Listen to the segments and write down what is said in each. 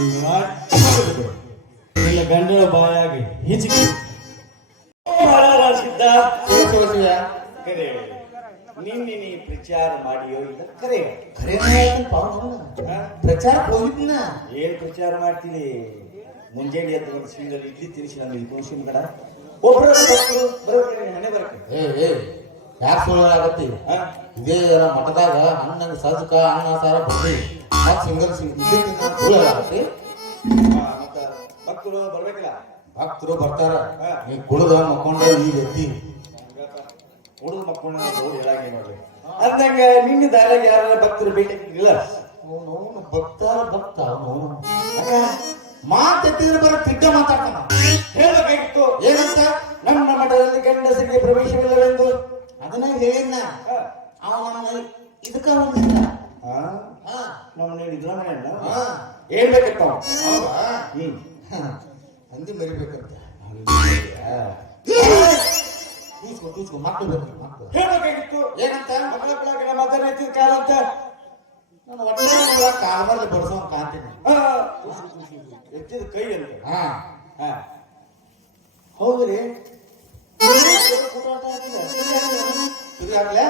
ಇಲ್ಲ ಗಂಡನ ಬಾಯಾಗಿ ಹಿಚಿಕಿ ಸಿದ್ಧ ನಿನ್ನೆ ನೀ ಪ್ರಚಾರ ಮಾಡಿಯೋ ಇಲ್ಲ ಕರೆ? ಪ್ರಚಾರ ಹೋಗಿದ್ನ ಏನ್ ಪ್ರಚಾರ ಮಾಡ್ತೀನಿ ಮುಂಜಾನೆ ಎದ್ದು ಒಂದು ಸಿಂಗಲ್ ಇಡ್ಲಿ ತಿನ್ಸಿ ನಾನು ಇಲ್ಲಿ ಸುಮ್ ಕಡ ಒಬ್ಬರು ಬರೋಕೆ ಮನೆ ಬರಕ್ಕೆ ಯಾಕೆ ಹಾ? ಇದೇ ಮಠದಾಗ ಅಣ್ಣನ ಸಜ್ಕ ಅನ್ನ ಸಾರ ಬರ್ತಿ ಸಿಂಗಲ್ ಮತ್ತ ಭಕ್ತರು ಬರ್ಬೇಕಲ್ಲ ಭಕ್ತರು ಬರ್ತಾರ. ನೀ ಕುಡ್ದ ಮಕ್ಕೊಂಡ ಈ ವ್ಯಕ್ತಿ ಹುಡುಗ ಮಕ್ಕೊಂಡ ಹೇಳಂಗೆ ನೋಡ್ರಿ ಅಂದಂಗ ನಿನ್ನ ದಾರಿಯಾಗ ಯಾರ ಭಕ್ತರು ಭೇಟಿ ಇಲ್ಲ? ಅವನು ಭಕ್ತಾರ ಭಕ್ತ ಅವನು ಮಾತ್ ಎತ್ತಿದ್ರೆ ಬರ ತಿಡ್ಡ ಮಾತಾಡ್ತಾನ. ಹೇಳ್ಬೇಕಾಗಿತ್ತು. ಏನಂತ? ನಮ್ಮ ಮಠದಲ್ಲಿ ಗಂಡಸರಿಗೆ ಪ್ರವೇಶವಿಲ್ಲವೆಂದು. ಅದನ್ನ ಹೇಳಿದ್ನ. ಅವನ ಇದಕ್ಕ ಹೋಗಿಲ್ಲ ಹಾ? ನಮ್ಮ ನೀವು ಹಾ. ಏನ್? ಹೌದಾ? ಹಂದಿ ಮರಿಬೇಕಂತ. ಕೂಸ್ಕೊ ಕೂಸ್ಕೊ ಮಕ್ಕಳು ಬೇಕು ಮಕ್ಕಳು ಹೇಳ್ಬೇಕಾಗಿತ್ತು? ಏನಂತ? ಮಕ್ಕಳ ಕಡೆ ಮಾತಾಡ್ತಿದ್ ಕಾಲ ಅಂತ? ನಾನು ಒಟ್ಟೆ ಕಾಲ್ಮಲ್ಲಿ ಬಡ್ಸೋ ಕಾಂತೀನಿ ಹಾ. ಎತ್ತಿದ ಕೈ ಅಂತ ಹಾ. ಹಾ. ಹೌದ್ರಿ? ಆಗ್ಲಾ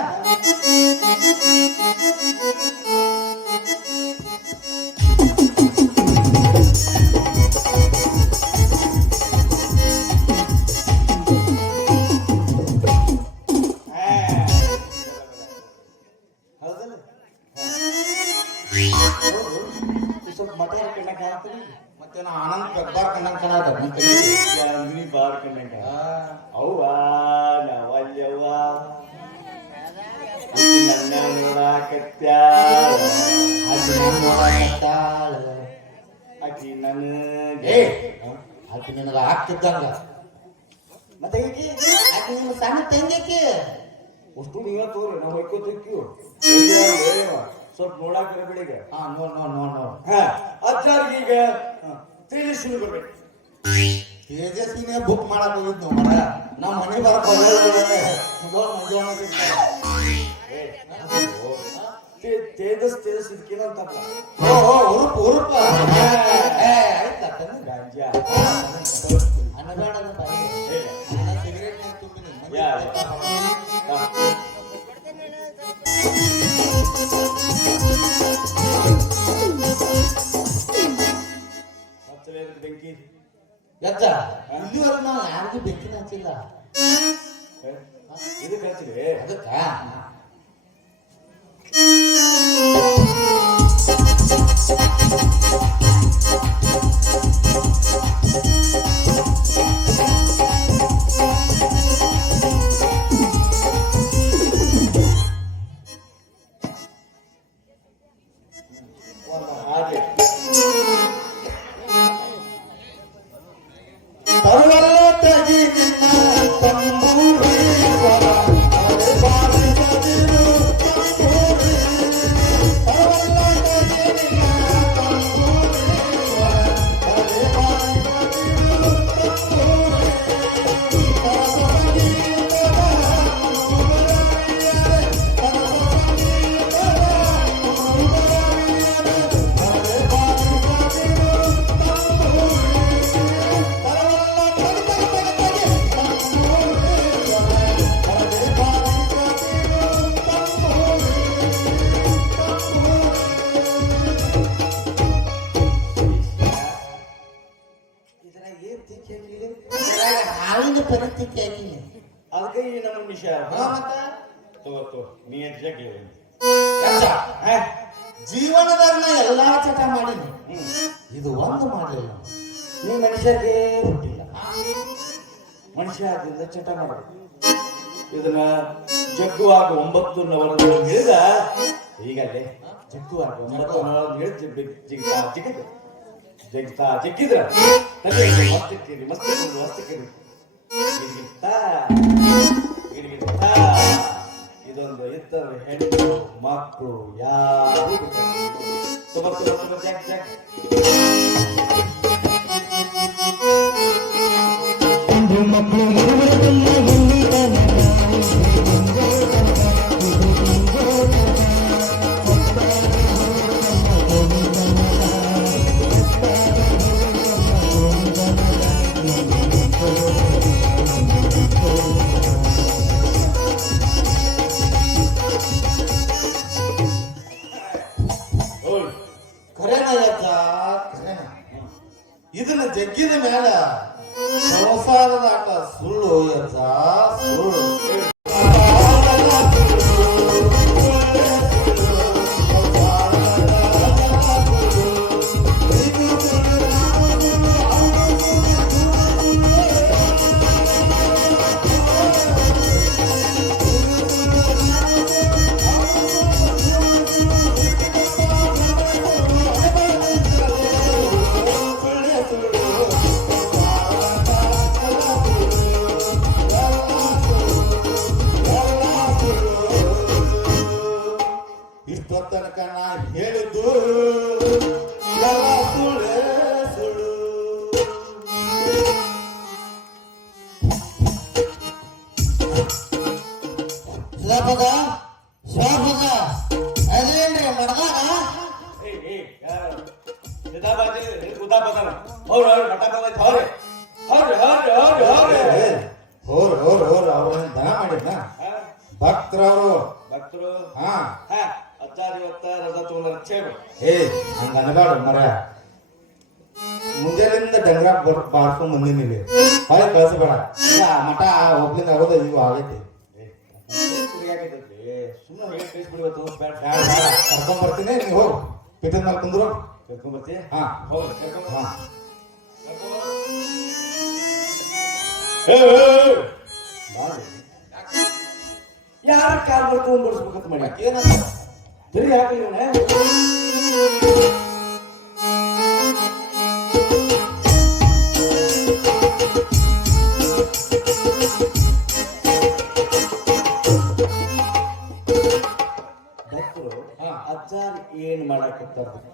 ಪೆಬ್ಬಾರ್ ಕಂಡಂಗ್ ಕಾಣದ ಅಂಗಡಿ ಬಾರ್ ಕಣ್ಣಂಗ ಅವ್ವ ನವಲ್ಯವ್ವ ಈಕಿ ನನ್ನ ನೋಡಾಕತ್ಯಾಳ ಆಕಿ ನನಗೆ ಏ ಆಕಿ ನಿನಗ ಆಗ್ತಿದ್ದಂಗ. ಮತ್ತೆ ಈಕಿ ಆಕಿ ನಿಮ್ಮ ಸಣ್ಣ ತಂಗಿಕೆ ಅಷ್ಟು ನೀವ ತೋರಿ ನಾವು ಹೊಯ್ಕೋತಿಕ್ಕಿವು ಸ್ವಲ್ಪ ನೋಡಾಕ ಬೆಳಿಗ್ಗೆ. ಹಾ ನೋಡ್ ನೋಡ್ ನೋಡ್ ನೋಡ್. ಹಾ ಅಜ್ಜಾರ್ಗೆ ಈಗ ತಿಳಿಸಿ ಬರ್ಬೇಕು ತೇಜಸ್ವಿನೇ ಬುಕ್ ಮಾಡಕ್ ಹೋಗಿದ್ ನಾವು ಮರ ನಮ್ಮ ಮನೆ ಬರಕ್ ಏ, ತೇ- ತೇಜಸ್ ತೇಜಸ್ ಇದಕ್ಕೇನಂತ ಓ ಓ ಉರುಪ್ ಉರುಪ ಏ ಆಯ್ತಾ ತಂದೆ ಗಾಂಜಾ ಅನ್ನಬೇಡ ಏ, ಸಿಗರೇಟ್ ತುಂಬಿನಿ ಯಾ, ಎದ್ದ ಇಲ್ಲಿವರೆಗೂ ನಾವು ಯಾರಿಗೂ ಬೆಂಕಿನ ಹಚ್ಚಿಲ್ಲ ಏ, ಇದಕ್ಕೆ ಹಚ್ಚಿರಿ ಅದಕ್ಕ ಒಂದು ಜಗ್ಗುವಾಗ ಒಂಬತ್ತು ಹಿಡಿದು ಜಿಗ್ತಾ ಜಿಗಿದ ಇದೊಂದು ಇತ್ತರ ಹೆಣ್ಣು, ಮಕ್ಕಳು ಯಾರು? ತುಂಬ ತುಂಬ ತುಂಬ ಜಾಕ್ ಜಾಕ್. ಜಗ್ಗಿದ ಮೇಲೆ ಸಂಸಾರದ ಆಟ ಸುಳ್ಳು ಯಜ್ಜ ಹೋರ್ ಹೋರ್ ಹೋರ್ ಅವ್ರ ದನ ಮಾಡಿದ್ನ ಭಕ್ತರವರು ಭಕ್ತರು ಹಾ ಹಾ ಅಚ್ಚಾರ ಇವತ್ತ ರಜಾ ಚೇಳು ಏ ಹಂಗ ಅನಬಾರ್ದು ಮರ ಮುಂಜಾನೆಯಿಂದ ಡಂಗ್ರ ಬಂದಿನಿ ಕಳ್ಸಬೇಡ ಮಠ ಒಬ್ಲಿಂದ ಆಗೋದ ಈಗ ಆಗೈತಿ ಸುಮ್ಮನೆ. ಕರ್ಕೊಂಡ್ ಬರ್ತೀನಿ ನೀವು ಹೋಗ್ ಪಿಟನ್ ಮೇಲೆ ಕುಂದ್ರು ಕರ್ಕೊಂಡ್ಬರ್ತೀಯ ಹಾ. ಹೌದು ಯಾರ ಕಾಲ್ ಬರ್ಕೊಂಡು ಬಡಿಸ್ಬೇಕಂತ ಮಾಡಿ? ಏನಂತ? ತಿರುಗಿ ಭಕ್ತರು ಏನ್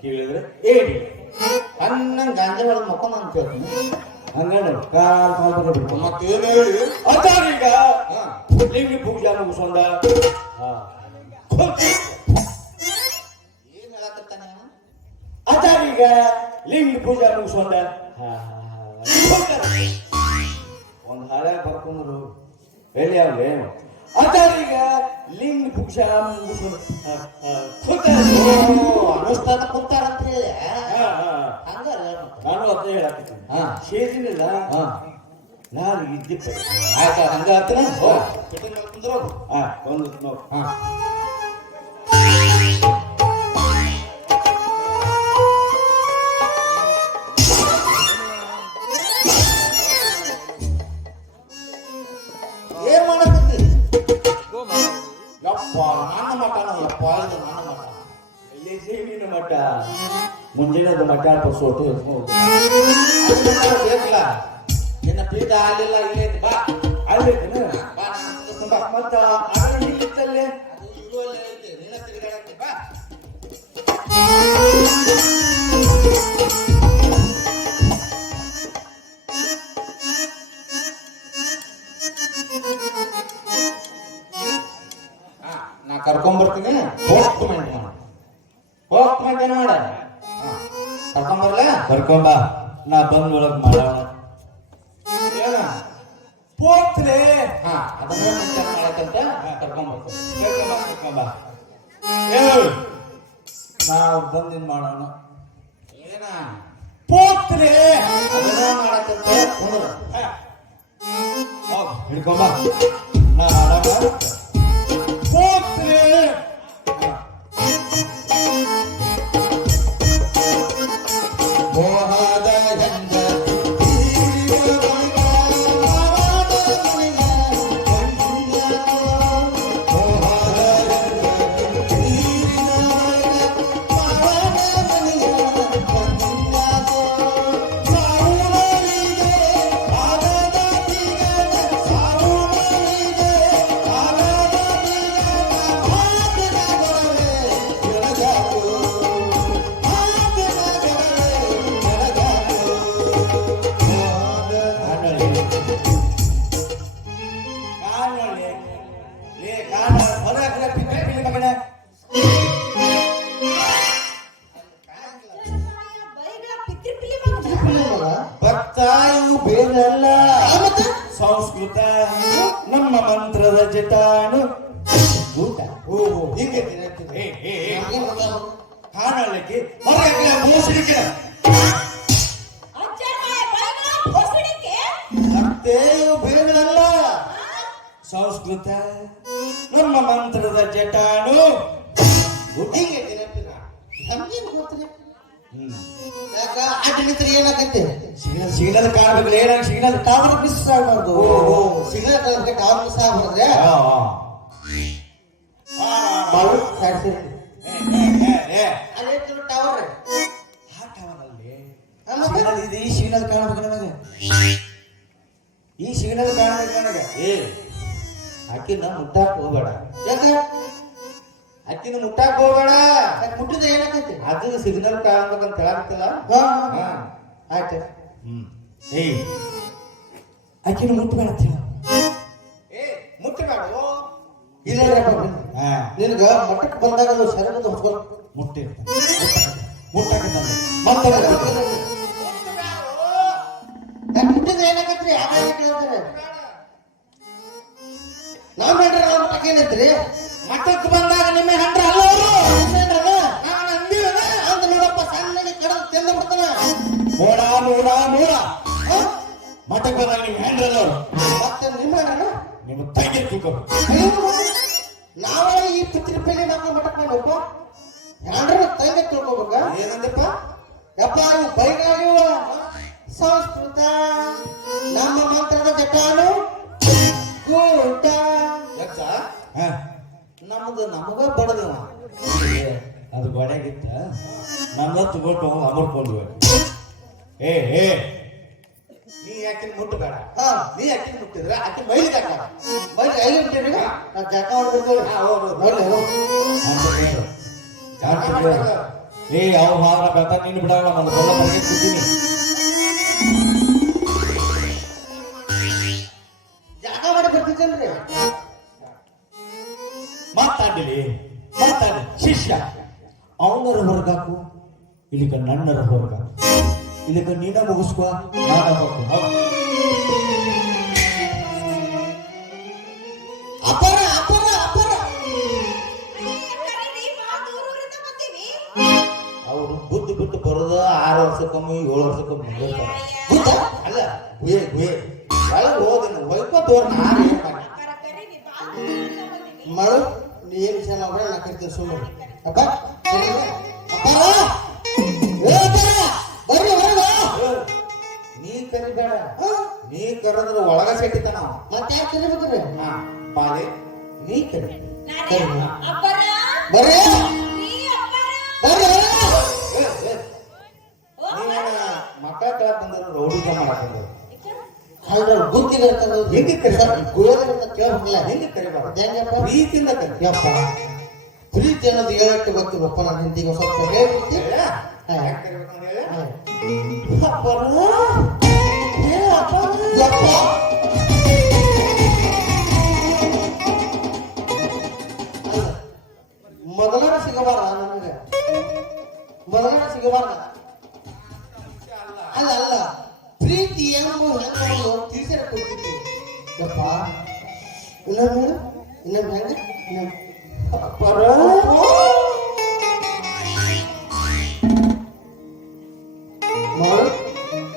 ಕೇಳಿದ್ರೆ ಏನಿ ಅಣ್ಣ ಗಾಂಜಾ ಒಳಗೆ ಮಕ್ಕೊಂಡ್ ಅಂತ ಹೇಳ್ತೀನಿ ಹಂಗಣ್ಣ ಕಾಲ್ ಕಾಲ್ ಬರ್ಬಿಡ್ತು ಮತ್ತೇನು ಹೇಳಿ? ಹಾ ಲಿಂಗಿ ಪೂಜಾ ಮುಗಿಸೊಂಡ ಹಾ. ಏನ್ ಹೇಳಕತ್ತಾನ ಈಗ ಲಿಂಗಿ ಪೂಜಾ ಮುಗಿಸೊಂಡ ಹಾ ಒಂದ್ ಹಾರ ಬರ್ಕೊಂಡ್ರು ಎಲ್ಲಿ ಅವ್ರೆ ಈಗ ಲಿಂಗ ಪುಕ್ಷ ಮುಗಿಸೊಂಡ ಕುಂತಾರ ಅಂತ ಹೇಳಿ ಹಂಗಾರ ನಾನು ಅದೇ ಹೇಳಕ್ಕೆ. ಸೇರಿನಿಲ್ಲ ಹಾ ನಾನು ಇದ್ದಿಪ್ಪ ಆಯ್ತಾ ಹಂಗಾತ್ರ ಒಂದು ಮುಂಜಾನೆ ಮಠ ಬಸೋಟು ಅದನ್ನ ಬೇಕಲ್ಲ? ನಿನ್ನ ಪೀಠ ಆಗಲಿಲ್ಲ ಇಲ್ಲೇ ಬಾ. ಆಗ್ಬೇಕು ಮತ್ತ ಬಾ. ಕರ್ಕೊಂಬ ನಾ ಬಂದ್ ಒಳಗ್ ಮಾಡೋಣ ಪೋತ್ರೆ ಹಾ ಅದನ್ನ ಮಾಡಕ್ಕಂತ ಕರ್ಕೊಂಡ್ ಬರ್ತೀನಿ ಕರ್ಕೊಂಬ ನಾವು ಬಂದಿನ್ ಮಾಡೋಣ ಏನ ಪೋತ್ರೆ ಅದನ್ನ ಮಾಡಕ್ಕಂತ ಹಿಡ್ಕೊಂಬ ನಾ ಮಾಡೋಣ ಅದೇ ಟವರ್ ಸಿಗ್ನಲ್ ಇದೆ ಈ ಸಿಗ್ನಲ್ ಕಾಣಬೇಕು ನನಗೆ. ಈ ಸಿಗ್ನಲ್ ಕಾಣಬೇಕು ನನಗೆ. ಏ ಆಕಿನ ಮುಟ್ಟಾಕ್ ಹೋಗ್ಬೇಡ. ಯಾಕೆ? ಆಕಿನ ಮುಟ್ಟಾಕ್ ಹೋಗ್ಬೇಡ. ಮುಟ್ಟಿದ ಏನಾಗತ್ತೆ? ಅದು ಸಿಗ್ನಲ್ ಕಾಣ್ಬೇಕಂತ ಅಂತ ಹಾ. ಹಾ. ಆಯ್ತು. ಹ್ಮ್. ಏಯ್. ಆಕಿನ ಮುಟ್ಬೇಡ ಅಂತ ಹೇಳ. ಏ ಮುಟ್ಟಬೇಡ ಇಲ್ಲ ನಿನಗ ಮಠಕ್ಕೆ ಬಂದಾಗ ಶರಣದ ಹೊಸ್ಕೊಂಡು ಮುಟ್ಟಿ ಮುಟ್ಟಿದ್ರೆ ಏನಾಗತ್ರಿ? ಕೇಳ್ತಾರೆ? ನಾವ್ ನಾವ್ ಮಠಕ್ಕೆ ಏನೈತ್ರಿ? ಮಠಕ್ಕೆ ಬಂದಾಗ ನಿಮ್ಮ ಹಂಡ್ರ ಅಲ್ಲ ಮೋಡ ಮೋಡ ಮೋಡ ಮಠಕ್ಕೆ ಬಂದಾಗ ನಿಮ್ಮ ಹ್ಯಾಂಡ್ರ ಅಲ್ಲ ಮತ್ತೆ ನಿಮ್ಮ? ನಿಮ್ಮ ತಂಗಿ ತೂಕ. ಅಯ್ಯೋ, ನಾವೇ ಈ ಪುತ್ರಿ ಪೇಲಿ ನಮ್ಮ ಮಠಕ್ಕೆ ಮಾಡಪ್ಪ ಯಾಡ್ರ ತಂದೆ ತಿಳ್ಕೊಬೇಕ? ಏನಂದಪ್ಪ ಯಪ್ಪ ಇವು ಬೈಗಾಗಿವ ಸಂಸ್ಕೃತ. ನಮ್ಮ ಮಂತ್ರದ ಜಟಾನು ಕೂಟ ಯಕ್ಕ ನಮ್ಮದು ನಮಗ ಬಡದವ. ಅದು ಗೋಡೆಗಿತ್ತ ನನ್ನ ತಗೊಂಡು ಅಮರ್ಕೊಂಡ್ವಿ ಏ ಏ ನೀ ಯಾಕೆ ಮುಟ್ಟಬೇಡ? ನೀ ಯಾಕೆ ಮುಟ್ಟಿದ್ರೆ? ಆಕೆ ಮೈಲಿ ಜಾಕ. ಮೈಲಿ ಐದು ಮುಟ್ಟಿದ್ರೆ? ನಾ ಜಾಕ ಹೊಡೆದು. ಏ ಯಾವ ಬೇಕ ನೀನು ಬಿಡಲ್ಲ ನನ್ನ ಬೆಲ್ಲ ಮನೆಗೆ ಕೂತೀನಿ. ಜಾಗ ಮಾಡಿ ಬರ್ತಿದ್ದೇನ್ರಿ ಮಾತಾಡಲಿ ಮಾತಾಡಿ ಶಿಷ್ಯ ಅವನರ ಹೊರಗಾಕು ಇಲ್ಲಿಗ ನನ್ನರ ಹೊರಗಾಕು. ಇಲ್ಲಿಗ ನೀನ ಮುಗಿಸ್ಕೋ ನಾನು ಹೋಗ್ತೀನಿ. ಬುದ್ಧಿ ಬಿಟ್ಟು ಬರೋದ ಆರು ವರ್ಷಕ್ಕೊಮ್ಮೆ ಏಳು ವರ್ಷಕ್ಕೊಮ್ಮೆ ಗುದ್ದ ಅಲ್ಲ ಗುಯೆ ಗುಯೆ ಒಳಗೆ ಹೋದನು ಹೊಯ್ಕೋತ ಹೋರ್ ನಾನು ಏನ್? ಮಳು ನೀ ಏನು ವಿಷಯ ಮಾಡ್ಬೇಡ ನಾ ಕರಿತೀನಿ ಸುಮ್ಮನೆ ಅಪ್ಪ ನೀ ಕರಿಬೇಡ. ನೀ ಕರೆದ್ರೆ ಒಳಗ ಸೆಟ್ಟಿತ ನಾವು ಮತ್ತೆ ಯಾಕೆ ಕರಿಬೇಕ್ರಿ ಹಾ ಬಾಲೆ ನೀ ಕರಿ. ಬರ್ರಿ. ಮಕ್ಕಳ ಬಂದರು ರೌಡಿ ಜಮ ಮಾಡಾಕಂದ್ರು ಅಲ್ರ ಗುರ್ತಿಗೆ ಇರ್ತದೆ ಹೆಂಗೆ ಕರಿತಾರೆ? ಹೆಂಗೆ ಕರಿಬಾರ್ದು ಹೆಂಗಪ್ಪ? ಪ್ರೀತಿಯಿಂದ ಕರಿ ಯಪ್ಪ ಪ್ರೀತಿ ಅನ್ನೋದು ಹೇಳಕ್ಕೆ ಗೊತ್ತಿಲ್ಲಪ್ಪ ನಾನು ಹಿಂದಿಗೆ ಸ್ವಲ್ಪ ಹೇಳ್ಬಿಡ್ತಿ ಹೇಳ? ಹಾ. ನನಗೆ? ಕರಿಬೇಕಂತ ಹೇಳ? ಅಲ್ಲ ಪ್ರೀತಿ ಏನು ಹೆಂಗ ತಿಳಿಸಿ ಕೊಡ್ತಿದ್ವಿ ಯಪ್ಪ ಮಗಳು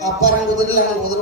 ಅಪ್ಪರ ಓದಿಲ್ಲ ನಂಗೆ ಓದ್ರ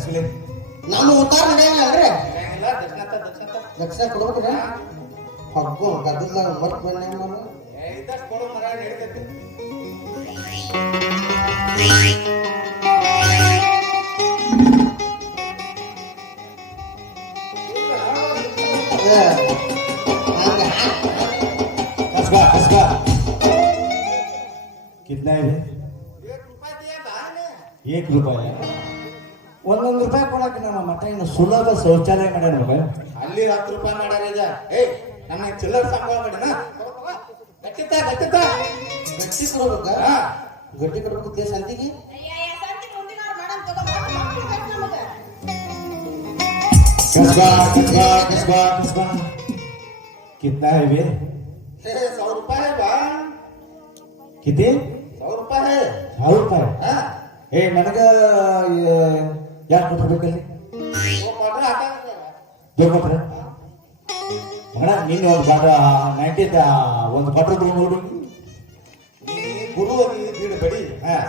ಏ ದಕ್ಷಿಣ ಸುಲೆ ನಮ್ಮ ಉತ್ತಾರ ನಡೆಯಲ್ಲ ಅಂದ್ರೆ ಇಲ್ಲ ದಕ್ಷಿಣ ತ, ದಕ್ಷಿಣ ತ. ದಕ್ಷಿಣ ಕೊಡ್ಬೇಕ್ರೆ ಹಬ್ಬ ಗದ್ದಲ ಮರ್ತ್ ಬನ್ನಿ ನಾನು ಏ, ಇದ್ದಷ್ಟು ಕೊಡು ಮರ ನಡೀತೈತಿ ಏ, ಹಂಗ कसबा कसबा कितना है ಏಕ್ ರೂಪಾಯಿ ದಿಯಾ ದಾನೆ एक ರೂಪಾಯಿ ಒಂದೊಂದು ರೂಪಾಯಿ ಕೊಡಕ್ಕೆ ನಮ್ಮ ಮಠ ಇನ್ನು ಸುಲಭ ಶೌಚಾಲಯ ಮಾಡ್ಯಾರ ಮಗ ಅಲ್ಲಿ ಹತ್ತು ರೂಪಾಯಿ ಮಾಡ್ಯಾರ ಈಗ ಏಯ್ ನನ್ನ ಚಿಲ್ಲರ್ ಸಂಬಳ ಮಾಡಿನ ಗಟ್ಟಿತ ಗಟ್ಟಿತ ಗಟ್ಟಿ ಕೊಡ್ಬೇಕ ಹಾ ಗಟ್ಟಿ ಕೊಡ್ಬೇಕು ಸಂತಿಗೆ ಅಯ್ಯಯ್ಯ, ಸಂತಿ ಮುಂದಿನವ್ರು ಮಾಡಮ್ ತಗೋ, ಮಕ್ಳು ಮಕ್ಳು ಬೇಕು ನಮಗ. कसबा कसबा कसबा कसबा कितना है बे ಏ, ಸಾವಿರ ರೂಪಾಯಿ ಬಾ किती ಸಾವಿರ ರೂಪಾಯಿ ಸಾವಿರ ರೂಪಾಯಿ ಹಾ ಏ ನನಗ ಯಾಕೆ ಕೊಟ್ರೆ ಹಾಕಂಗಿಲ್ಲ. ಬೇಕಾದ್ರೆ ಮಗನ ನಿನ್ನ ಒಂದು ಬಾಟ ನೈಂಟಿ ಒಂದು ನೋಡು ನೀ ಗುರು ಬೀಡು ಬಡಿ.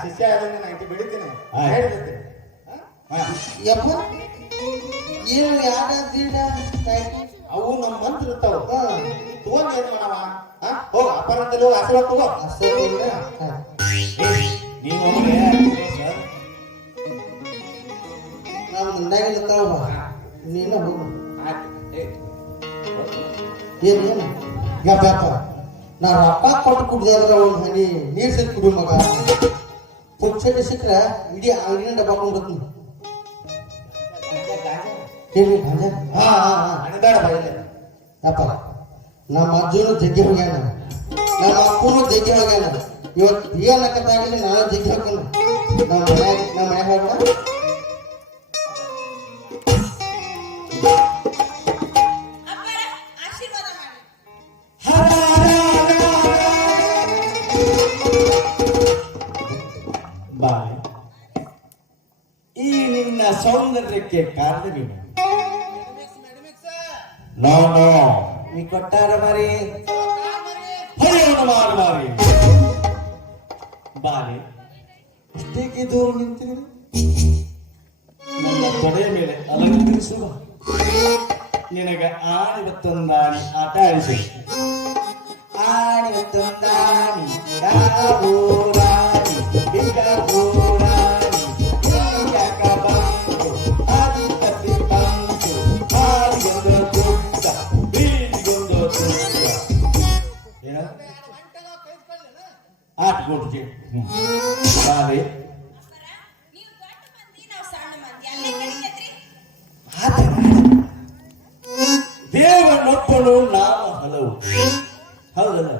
ಶಿಷ್ಯ ನೈಂಟಿ. ಯಪ್ಪ ಏನು ಯಾರ ದೀಡ ಅವು ನಮ್ಮ ಮಂತ್ರ ಇರ್ತಾವ ತಗೊಂಡ್ ಏನ್ ಮಾಡವ ಹೋಗ ಅಪರಂತಲ್ಲಿ ಹೋಗಿ ತಗೋ ತೊಂದ್ರೆ? ನಾ ರೊಕ್ಕ ಕೊಟ್ಟು ಕುಡ್ದಾದ್ರ ಒಂದು ಹನಿ ನೀರ್ ಸಿಕ್ ಕುಡಿ ಮಗ. ಪುಕ್ಷಟಿ ಸಿಕ್ಕರೆ ಇಡೀ ಅಂಗಡಿನ ಡಬ್ಬ ಕೊಂಡ್ಬರ್ತೀನಿ ಹೇಳಿ ಗಾಂಜಾ. ಹಾ ಹಾ ಅಣದಾಡ ನಮ್ಮ ಅಜ್ಜನು ಜಗ್ಗಿ ಹೋಗ್ಯಾನ. ನಮ್ಮ ಅಪ್ಪನು ಜಗ್ಗಿ ಹೋಗ್ಯಾನ. ಇವತ್ತು ಏನಕ್ಕತ್ತಾಗಲಿ ನಾನು ಜಗ್ಗಿ ಹೋಗ್ಯಾನ. ನಮ್ಮ ಮನ್ಯಾಗ ನಮ್ಮ ಮನ್ಯಾಗ ಸೌಂದರ್ಯಕ್ಕೆ ಕಾರಣವೇನು? ನೋ ನೋ ನೀ ಕೊಟ್ಟಾರ ಮಾರಿ. ಹರಿಯೋಣ ಮಾರು ಮಾರಿ. ಬಾರಿ ಇಷ್ಟೇಕೆ ದೂರ ನಿಂತಿರಿ ನನ್ನ ತೊಡೆಯ ಮೇಲೆ ಅಲಂಕರಿಸುವ. ನಿನಗ ಆಣಿವ ತಂದಾಣಿ ಆಟ ಆಡಿಸಿ. ಆಣಿವ ರಾವೋ ರಾಣಿ ಬಿಗವೋ ಕಡಿತೈತ್ರಿ. ದೇವನೊಬ್ಬನು ನಾಮ ಹಲವು. ಹೌದಲ್ಲ?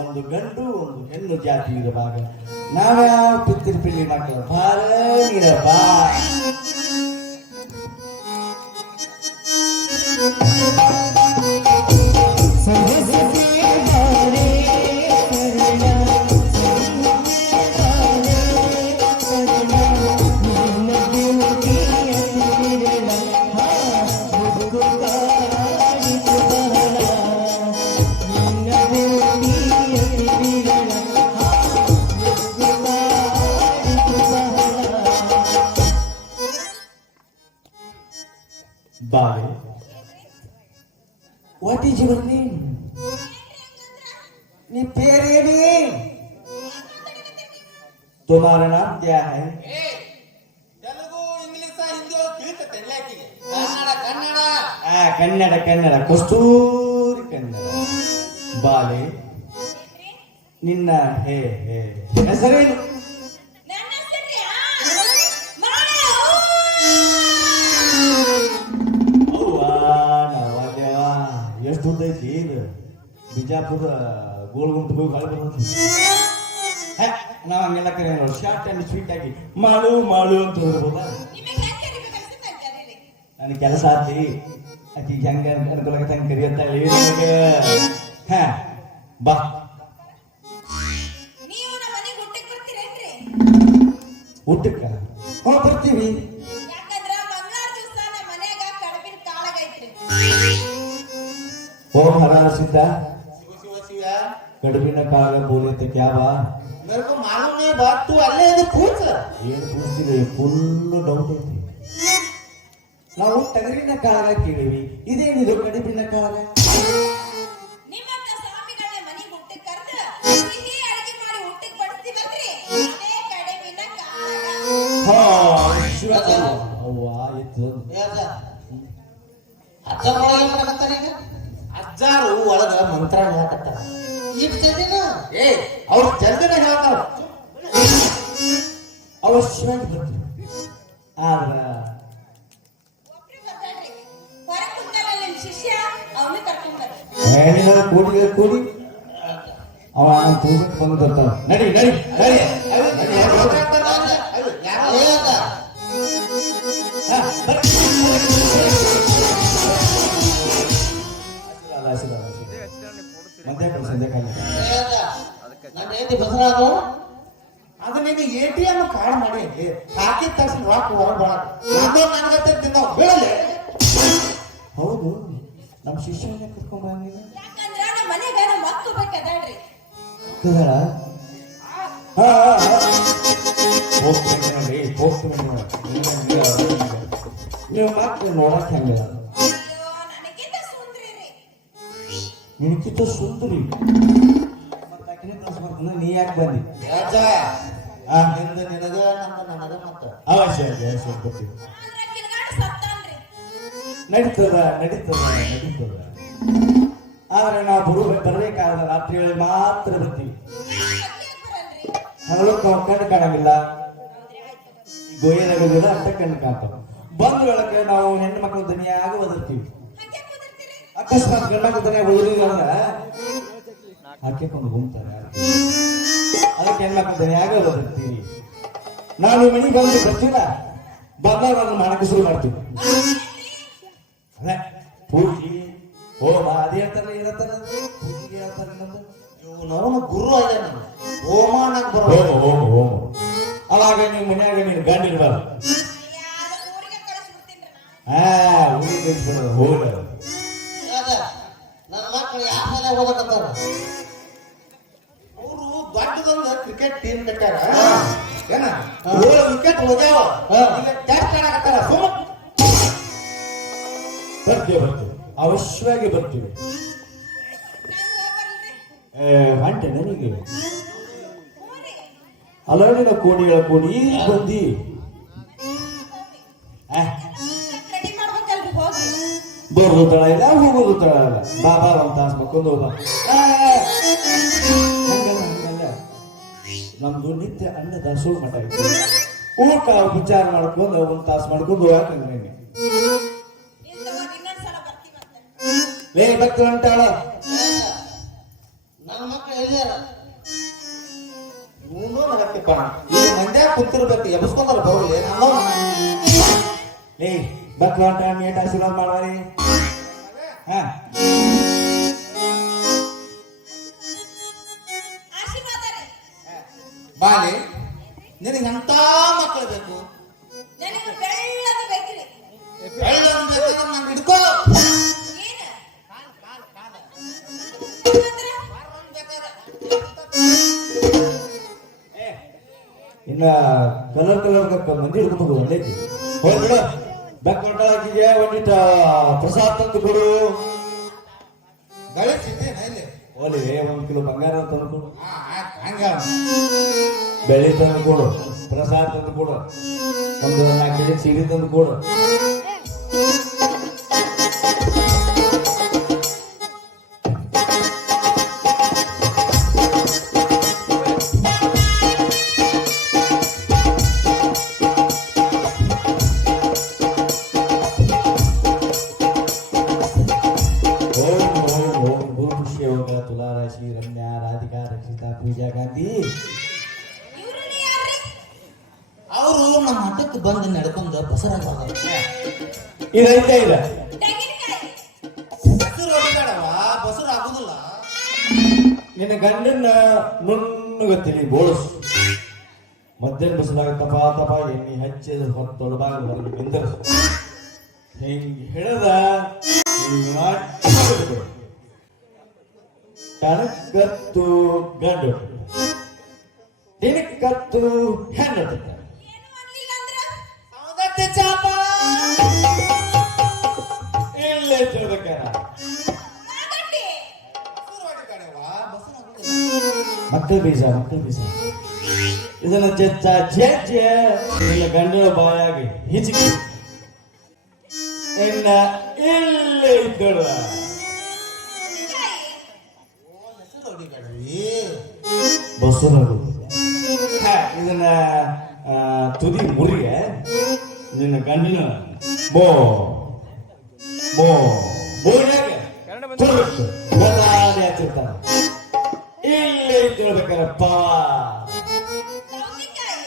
ಒಂದು ಗಂಡು ಒಂದು ಹೆಣ್ಣು ಜಾತಿ ಇರಬಾಗ ನಾವ್ಯಾವ ಪಿಳ್ಳಿ ಮಕ್ಕಳು ಬಾರ ನೀರ ಬಾ ಬಿಜಾಪುರ ಗೋಲ್ಗುಂಟ್ ಹೋಗಿ ಹೊಳೆ ನಾವು ಹಂಗೆಲ್ಲ ಕರೆ ನೋಡಿ ಶಾರ್ಟ್ ಆ್ಯಂಡ್ ಸ್ವೀಟ್ ಆಗಿ ಮಾಡು ಮಾಡು ಅಂತ ಹೇಳ್ಬೋದ. ನನ್ನ ಕೆಲಸ ಆತಿ. ಅತಿ ಹೆಂಗ ಅನುಕೂಲ ಅನ್ಕೊಳಕ್ಕೆ ಹಂಗೆ ಕರಿಯತ್ತಾಳಿ ಹಾ ಬಾ. ಊಟಕ್ಕ? ಹ್ಞೂ ಬರ್ತೀವಿ. ಓಂ ಹರ ಸಿದ್ಧ ಕಡುಬಿನ ಕಾಗ ಬೋಲೆ ಕ್ಯಾವ मेरे को मालूम नहीं बात तू अल्ले ಇದು पूछ ಏನು ಕೂರ್ಸಿರಿ ಫುಲ್ ಡೌಟ್ ಐತಿ ನಾವು ಟಗರಿನ ಕಾಳಗ ಕೇಳಿವಿ ಇದೇನಿದು ಕಡುಬಿನ ಕಾಳಗ ನಿಮ್ಮಂತ ಸ್ವಾಮಿಗಳನ್ನ ಮನೆಗೆ ಊಟಕ್ಕೆ ಕರೆದು ಸಿಹಿ ಅಡಿಗೆ ಮಾಡಿ ಊಟಕ್ಕೆ ಬಡಿಸ್ತೀವಲ್ರಿ ಅದೇ ಕಡಿಮಿನ ಕಾಳಗ ಹಾ ಶಿವ ಅವ್ವ ಇತ್ತು ಹೇಳ್ದ. ಅಜ್ಜ ಒಳಗೆ ಏನ್ ಮಾಡಕತ್ತಾರ ಈಗ ಅಜ್ಜಾರು ಒಳಗ ಮಂತ್ರ ಹೇಳಕತ್ತಾರ ಇಟ್ ಜಲ್ದಿನ ಏ ಅವ್ರ ಜಲ್ದಿನ ಅವಶ್ಯವಾಗಿ ಬರ್ತೀವಿ ಆದ್ರ ಏನಿಲ್ಲ ಕೂಡಿ ಕೂಡಿ ಅವ ನಮ್ಮ ಪೂಜೆಗೆ ಬಂದು ಬರ್ತಾವ ನಡಿ ನಡಿ ನಡಿ ನಡಿ, ನೀನು ಎ ಟಿ ಎಂ ಕಾರ್ಡ್ ಮಾಡಿ ಹಾಕಿದ ತಕ್ಷಣ ರೊಕ್ಕ ಹೊರಬಾರ ನಂದು ನನಗತ್ತೆ ತಿಂದವ್ ಬೀಳಲೆ. ಹೌದು. ನಮ್ಮ ಶಿಷ್ಯನ ಕರ್ಕೊಂಡ್ ಬಂದಿಲ್ಲ ಯಾಕಂದ್ರ ನಮ್ಮ ಮನೆಗ ನಮ್ಮ. ಹೋಗ್ತೀನಿ ನೋಡಿ, ಹೋಗ್ತೀನಿ ನೋಡಿ. ನೀವು ಮತ್ತೆ ನೋಡಕ್ಕೆ ಮಕ್ಳು ನಿನಕಿಂತ ಸುಂದರಿ. ನೀ ಯಾಕೆ ಬಂದಿ? ನಿಂದು ನಿನಗ ನಂದು ನನಗ ಮತ್ತ. ಅವಶ್ಯ ಬರ್ತೀವಿ ನಡೀತದ ನಡೀತದ ನಡೀತದ. ಆದ್ರೆ ನಾವು ಬರು ಬರ್ಬೇಕಾದ್ರೆ ರಾತ್ರಿ ವೇಳೆ ಮಾತ್ರ ಬರ್ತೀವಿ ನಾವು ಕಣ್ಣು ಕಾಣಂಗಿಲ್ಲ. ಗೋಯದಾಗೋದಿಲ್ಲ ಅಂತ ಕಣ್ಣು ಕಾಣ್ತಾವ ಬಂದ ವೇಳಕ್ಕೆ ನಾವು ಹೆಣ್ಣು ಮಕ್ಕಳು ದನಿಯಾಗ ಒದರ್ತೀವಿ. ಅಕಸ್ಮಾತ್ ಗಂಡ ಮಕ್ಕಳ ಉಳಿದಿಲ್ಲ ಅಂದ್ರೆ? ಹಾಕಿಕೊಂಡು ಹೋಗ್ತಾರೆ. ಅದಕ್ಕೆ ಹೆಣ್ಮಕ್ಳ ದನಿಯಾಗ ಒದರ್ತೀವಿ ನಾವು ಈ ಮನೆಗೆ ಬಂದು ಬರ್ತೀರ? ಬಂದಾಗ ಅದನ್ನು ಮಾಡಕ್ಕೆ ಶುರು ಮಾಡ್ತೀವಿ ಪೂಜೆ ಹೋಮ ಅದೇ ಹೇಳ್ತಾರಲ್ಲ ಏನಂತಾರ ಪೂಜೆಗೆ ಹೇಳ್ತಾರೆ ಇವನವನು ಗುರು ಅದೇ ನಾನು. ಹೋಮ ಅನ್ನಕ್ ಬರೋ ಹೋಮ ಹೋಮ ಹೋಮ ಅವಾಗ ನೀವು ಮನ್ಯಾಗ ನೀನು ಗಂಡ ಇರ್ಬಾರ್ದು ಹಾ ಊರಿಗೆ ಕಳಿಸ್ಬಿಡೋದು ಹೋಗ. ಹೇಳ್ದ. ನನ್ನ ಮಕ್ಕಳು ಯಾವ ಶಾಲೆ ಓದಕತ್ತಾರ ಅವರು ದೊಡ್ಡದೊಂದು ಕ್ರಿಕೆಟ್ ಟೀಮ್ ಕಟ್ಟ್ಯಾರ ಏನ? ಏಳು ವಿಕೆಟ್ ಹೋಗ್ಯಾವ. ಟೆಸ್ಟ್ ಆಡಕತ್ತಾರ ಸುಮ್ಮ ಬರ್ತೀವಿ ಬರ್ತೀವಿ. ಅವಶ್ಯವಾಗಿ ಬರ್ತೀವಿ. ಹೊಂಟೆ ನನಗೆ. ಅಲೋಡಿನ ಕೋಡಿಗಳ ಕೋಡಿ ಬಂದಿ. ಬರೋದು ತಳ ಇಲ್ಲ ಹೋಗೋದು ತಳ ಇಲ್ಲ ಬಾಬಾ ಒಂದ್ ತಾಸ್ ಮಕ್ಕೊಂಡು ಹೋಗ ನಮ್ದು ನಿತ್ಯ ಅನ್ನ ದಾಸೋಹ ಮಠ ಊಟ ವಿಚಾರ ಮಾಡ್ಕೊಂಡು ಒಂದ್ ತಾಸ್ ಮಾಡ್ಕೊಂಡು ಹೋಗಕ್ಕೆ ಬೇರೆ ಲೇ ಭಕ್ತಿ ಹೊಂಟಾಳ ಹೇಳ್ದ. ನನ್ನ ಮಕ್ಕಳು ಎಲ್ಲಿಯಾರ ಇವನು ನಗತ್ತಿಪ್ಪ ಮಂಡ್ಯ ಕುಂತಿರ್ಬೇಕು? ಎಬ್ಸ್ಕೊಂಡಲ್ಲ ಹೊಂಟಾಳ ನೀಟ್ ಆಶೀರ್ವಾದ ಮಾಡವಾರಿ ಹಾ ಬಾಲಿ ನಿನಗೆ ಅಂತ ಮಕ್ಕಳು ಬೇಕು ನಂಗೆ ಹಿಡ್ಕೋ ಇನ್ನ ಕಲರ್ ಕಲರ್ ಮಂದಿ ಹಿಡ್ಕೊಂಡು ಹೋಗ್ಬಿಡ ಬೆಕ್ಕ ಹೊಂಟಾಳಕಿಗೆ ಒಂದಿಟ ಪ್ರಸಾದ ತಂದು ಕೊಡು. ಗಳಿಸಿದ್ದೇನೆ ಓಲಿ ಒಂದ್ ಕಿಲೋ ಬಂಗಾರ ತಂದು ಕೊಡು. ಹಾ ಆಯ್ತು ಹಂಗ ಬೆಳ್ಳಿ ತಂದು ಕೊಡು. ಪ್ರಸಾದ ತಂದು ಕೊಡು. ಒಂದು ನಾಲ್ಕು ಕೆಜಿ ಸೀರೆ ತಂದು ಕೊಡು. ಬಸರು ಬಸರು ಆಗುದಿಲ್ಲ. ನಿನ್ನ ಗಂಡನ್ನ ಬೋಳಸು. ಮಧ್ಯಾಹ್ನ ತಪಾ ತಪಾ ಎಣ್ಣೆ ಹಚ್ಚಿದ ಹೊತ್ತೊಳಬಾಗ ಹೊರಗೆ ನಿಂದರ್ಸು. ಹಿಂಗ್ ಹಿಡದ ಹಿಂಗ್ ಮಾಡಿ ಬಿಡು. ಕನಕತ್ತು ಗಂಡು. ದಿನಕ್ಕತ್ತು ಹೆಣ್ಣು. ಮಕ್ಕಳ ಬೀಜ ಮತ್ತೆ ಬೀಜ. ಇದನ್ನ ಚೆಚ್ಚ ಚೆಚ್ಚ ಇಲ್ಲ ಗಂಡನ ಬಾಯಾಗಿ ಹಿಚಿಕಿ. ಇನ್ನ ಇಲ್ಲೇ ಇದ್ದಳು. ಇದನ್ನ ತುದಿ ಮುರಿಗೆ ನಿನ್ನ ಗಂಡಿನ ಮೋ ಮೋ ಬೋರ್ಡ್ಯಾಗೆ ತುರುಕು ಗದಾನೆ ಹತ್ತಿರ್ತಾನೆ ಇಲ್ಲೇ ಇದ್ದಿರ್ಬೇಕಪ್ಪ ಸೌತೆಕಾಯಿ.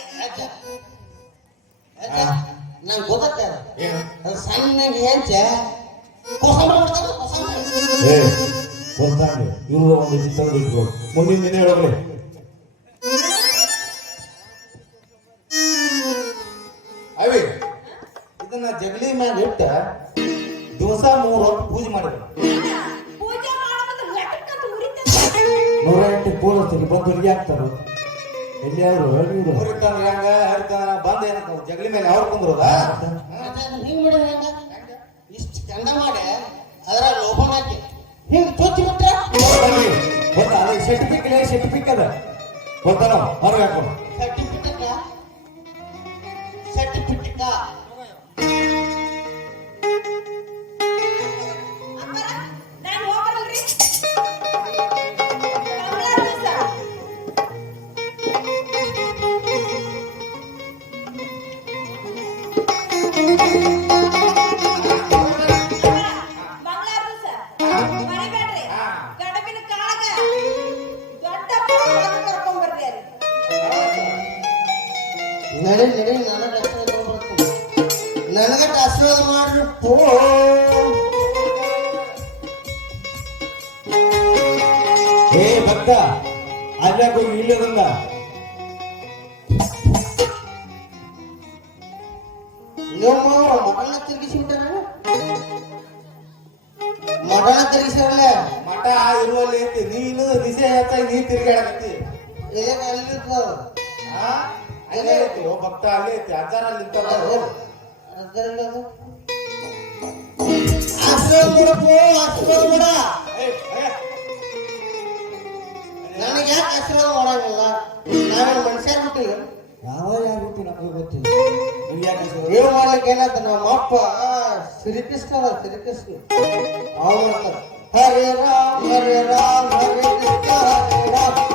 ನಂಗೆ ಗೊತ್ತತ್ತೆ ಏನು? ಅದು ಸಣ್ಣಗೆ ಹೆಂಚ ಕೋಸಂಬರಿ ಮಾಡ್ತಾರೆ ಕೋಸಂಬರಿ ಏ ಕೊಡ್ತಾನೆ. ಇವರು ಒಂದು ಚಿತ್ರ ಇಟ್ರು ಮುಂದಿನ ದಿನ ಹೇಳೋಗ್ರಿ ಅವಿ. ಇದನ್ನ ಜಗಲಿ ಮಾಡಿ ಇಟ್ಟ. ದಿವಸ ಮೂರು ಹೊತ್ತು ಪೂಜೆ ಮಾಡಿದ್ರು. ನೂರ ಎಂಟು ಬಂದು ಹುಡುಗಿ ಹಾಕ್ತಾರ ಹೇಳಿದ್ರು ಹೆಂಗ? ಬಂದ ಏನಂತ ಜಗಲಿ ಮೇಲೆ ಅವ್ರು ಕುಂದ್ರದ? ಇಷ್ಟು ಚಂದ ಮಾಡಿ ಅದರ ಹಾಕಿ. ಹಿಂಗ್ ಗೊತ್ತಾ? ಅದೇ ಸರ್ಟಿಫಿಕೇಟ್ ಸರ್ಟಿಫಿಕೇಟ್ ಅದ. ಗೊತ್ತಾನ? ಹೊರಗೆ ಹಾಕೋಣ. ಸರ್ಟಿಫಿಕೇಟ್ ಸರ್ಟಿಫಿಕೇಟ್ ಮಟನ ತಿರುಗಿಸಿ ಮಟನ ತಿರುಗಿಸಿರಲ್ಲ ಮಠ ಇರುವಲ್ಲಿ ಐತಿ. ನೀನು ದಿಸೆ ಹೆಚ್ಚಾಗಿ ನೀ ತಿರ್ಗಾಡಕತ್ತಿ ಏನ್ ಅಲ್ಲಿ ಐತಿ. ಓ ಭಕ್ತ ಅಲ್ಲೇ ಐತಿ. ಅಜ್ಜಾರ ಅಲ್ಲಿ ನನಗೆ ಯಾಕೆ ಆಶೀರ್ವಾದ ಮಾಡಂಗಿಲ್ಲ? ನಾವೇನು ಮನುಷ್ಯ ಬಿಟ್ಟಿಲ್ಲ ಯಾವ ಯಾವ ರೀತಿ ನಮಗೆ ಗೊತ್ತಿಲ್ಲ. ಏನು ಮಾಡ್ಲಿಕ್ಕೆ ಅಪ್ಪ ಶ್ರೀಕೃಷ್ಣ ಶ್ರೀಕೃಷ್ಣ ಅವ್ರು ಹರೇ ರಾಮ ಹರೇ ರಾಮ, ಹರೇ ಕೃಷ್ಣ, ಹರೇ ರಾಮ.